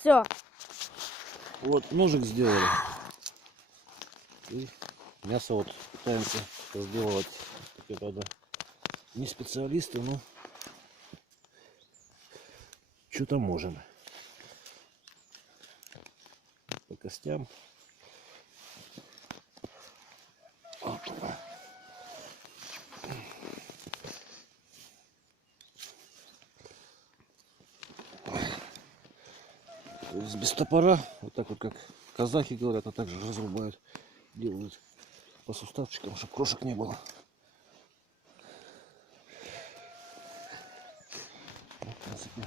Все. Вот ножик сделали. И мясо вот пытаемся сделать. Это правда не специалисты, но что-то можем. По костям. Вот. Без топора, вот так вот, как казахи говорят, а также разрубают, делают по суставчикам, чтобы крошек не было. Ну, в принципе,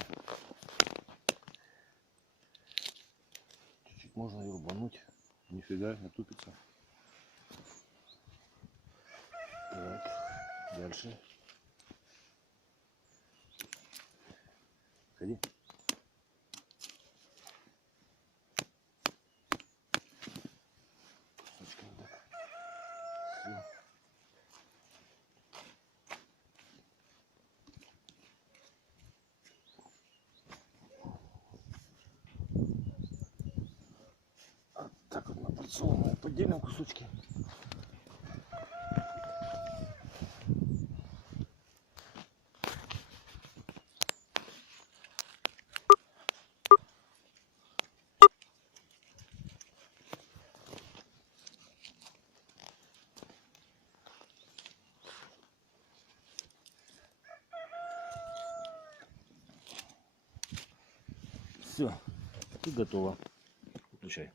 чуть-чуть можно и рубануть. Нифига, не тупится. Так, дальше. Ходи. Кусочками так. Всё. Вот так вот на порционные поделим кусочки. Все, и готово. Выключай.